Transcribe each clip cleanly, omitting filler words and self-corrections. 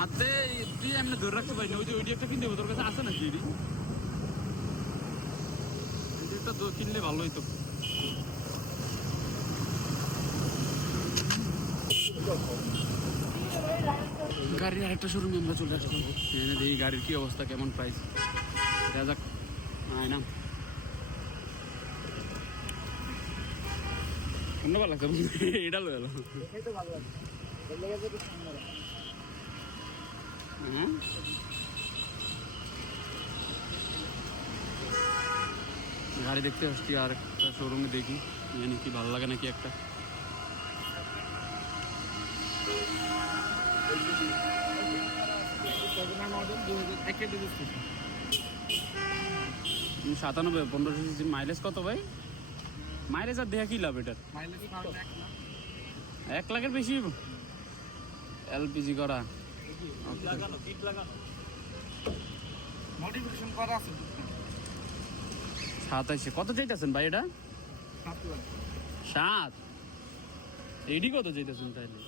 হাতে তুই এমনি ধরে রাখতে পারি না, ওই যে ওইটি একটা কিনতে হবে, তোর কাছে আছে নাকি এটি? একটা তো কিনলে ভালো হইতো। গাড়ির আরেকটা শোরুমে আমরা চলে আসলাম, এই গাড়ির কি অবস্থা, কেমন প্রাইস দেখা যাক। না কোনটা ভালো লাগছে এটা লো এলো। গাড়ি দেখতে আসছি আর একটা শোরুমে, দেখি জানি কি ভালো লাগে নাকি একটা। সাতানব্বই 1500 সিসি, মাইলেজ কত ভাই? মাইলেজ আর দেখা কি লাভ এটার? 1 লাখের বেশি এলপিজি করা, সাতাইশে কত চাইতেছেন ভাই এটা? 7 এডি কত চাইতেছেন তাইলে?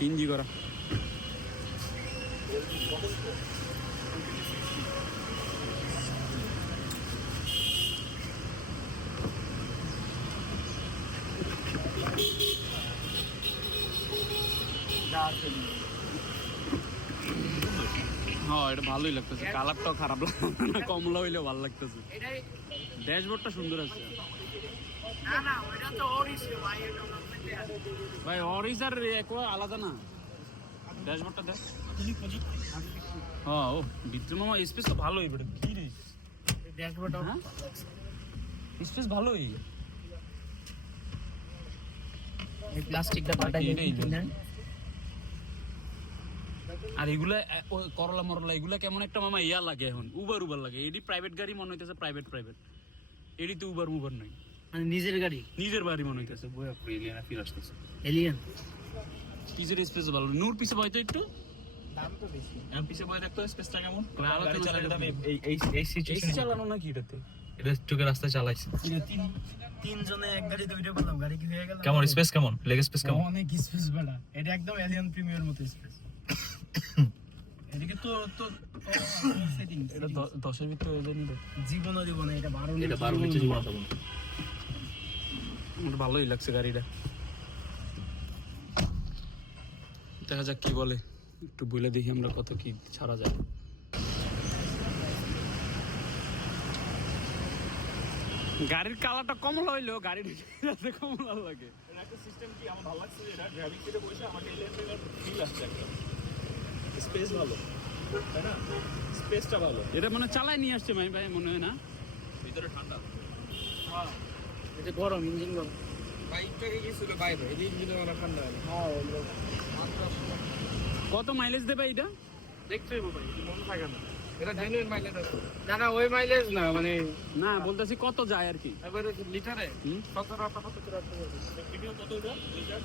তিনজি করা হ্যাঁ, এটা ভালোই লাগতেছে, কালারটাও খারাপ লাগছে না, কমলা হইলেও ভালো লাগতেছে। ড্যাশবোর্ডটা সুন্দর আছে ভাই, অরিস আর আলাদা না, ড্যাশবোর্ডটা দেখ। হ্যাঁ, ও ভিতরে মামা স্পেস তো ভালোই, বেটা কি রে ড্যাশবোর্ড, হ্যাঁ স্পেস ভালোই। এই প্লাস্টিকটা পাল্টাই দিই। আর এগুলা করলা মরলা এগুলা কেমন একটা মামা ইয়া লাগে, এখন উবার লাগে। এডি প্রাইভেট গাড়ি মনে হইতেছে, প্রাইভেট এডি তো উবার নয়, মানে নিজের গাড়ি, নিজের বাড়ি মনে হইতেছে। বয়া এলিয়ান ফিরে আসতেছে, এলিয়ান পিছের স্পেস ভালো। নূর পিছে বয়তো একটু দাম তো বেশি, আমি পিছে বয় দেখতো স্পেসটা কেমন। গাড়ি চালানোর দাম এই সিচুয়েশন চালানো নাকি এটাতে? এটা টুকে রাস্তা চালাইছে তিন জনে এক গাড়িতে উঠে পড়লাম, গাড়ি কি হয়ে গেল? কেমন স্পেস, কেমন লেগ স্পেস, কেমন? অনেক স্পেস বড়, এটা একদম এলিয়ান প্রিমিয়ার মতো স্পেস। এদিকে তো সেটিং এটা 10 এর ভিতরে হয়ে যায়নি রে, জীবনও দিব না। এটা 12 নিচে জীবন আছে। আমার ভালোই লাগছে গাড়িটা, দেখা যাক কি বলে, একটু বলে দেখি আমরা কত কি ছাড়া যায়। গাড়ির কালারটা কমলা হইলো, গাড়ির কমলা লাগে। একটা সিস্টেম কি আমার ভালো লাগছে, এটা ড্রাইভিং সিটে বসে আমাকে ইলেকট্রিক ফিল আসছে, একটা স্পেস ভালো, তাই না? স্পেসটা ভালো, এটা মানে চালায় নিয়ে আসছে ভাই মনে হয় না, ভিতরে ঠান্ডা। হ্যাঁ, এটা গরম, ইঞ্জিন গরম। বাইকটাকে গেছিল বাইরে, এই ইঞ্জিনে মানে ঠান্ডা। হ্যাঁ, কত মাইলেজ দেবে এটা দেখতে হইব ভাই, মনে থাকে না। এটা জেনুইন মাইলেজ আছে না, ওই মাইলেজ না, মানে না বলতেছি কত যায় আর কি, এবারে লিটারে 17-18 ভিডিও কত এটা লিটার।